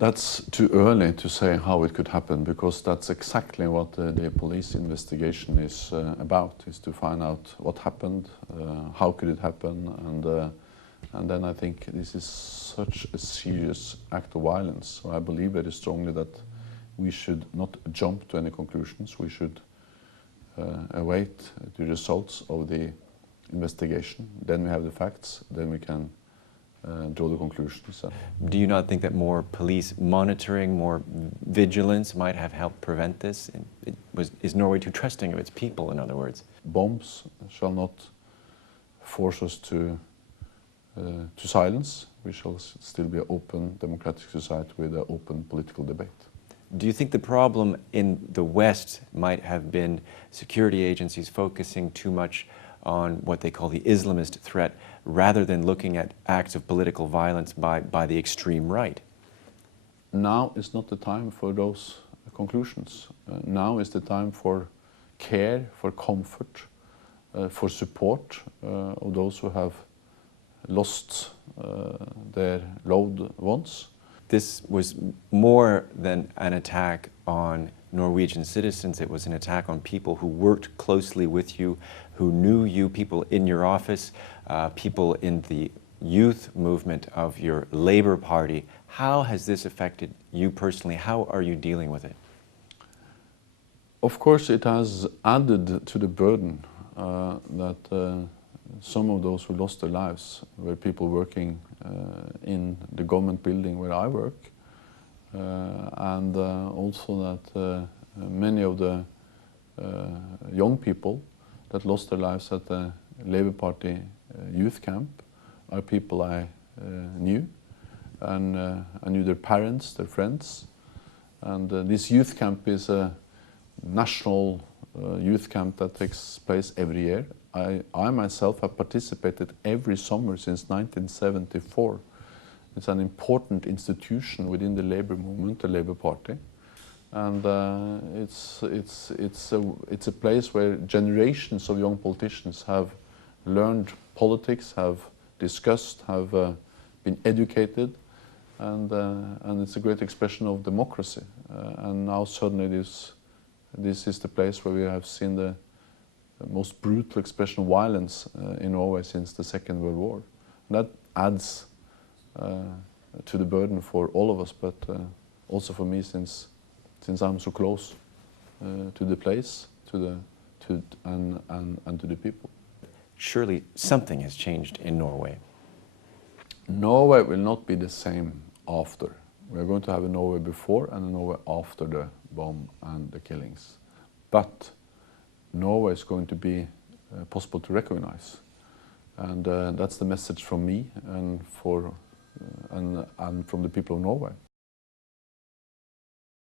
That's too early to say how it could happen, because that's exactly what the police investigation is about, is to find out what happened, how could it happen, and then I think this is such a serious act of violence. So I believe very strongly that we should not jump to any conclusions. We should await the results of the investigation. Then we have the facts, then we can draw the conclusions. Do you not think that more police monitoring, more vigilance might have helped prevent this? Is Norway too trusting of its people, in other words? Bombs shall not force us to silence. We shall still be an open democratic society with an open political debate. Do you think the problem in the West might have been security agencies focusing too much on what they call the Islamist threat, rather than looking at acts of political violence by the extreme right? Now is not the time for those conclusions. Now is the time for care, for comfort, for support of those who have lost their loved ones. This was more than an attack on Norwegian citizens. It was an attack on people who worked closely with you, who knew you, people in your office, people in the youth movement of your Labour Party. How has this affected you personally? How are you dealing with it? Of course, it has added to the burden that some of those who lost their lives were people working in the government building where I work, and also that many of the young people that lost their lives at the Labour Party youth camp are people I knew, and I knew their parents, their friends. And this youth camp is a national youth camp that takes place every year. I myself have participated every summer since 1974. It's an important institution within the Labour movement, the Labour Party. And it's a place where generations of young politicians have learned politics, have discussed, have been educated, and it's a great expression of democracy. And now suddenly this is the place where we have seen the most brutal expression of violence in Norway since the Second World War. And that adds to the burden for all of us, but also for me, since I'm so close to the place, and to the people. Surely something has changed in Norway. Norway will not be the same after. We're going to have a Norway before and a Norway after the bomb and the killings. But Norway is going to be possible to recognize. And that's the message from me and from the people of Norway.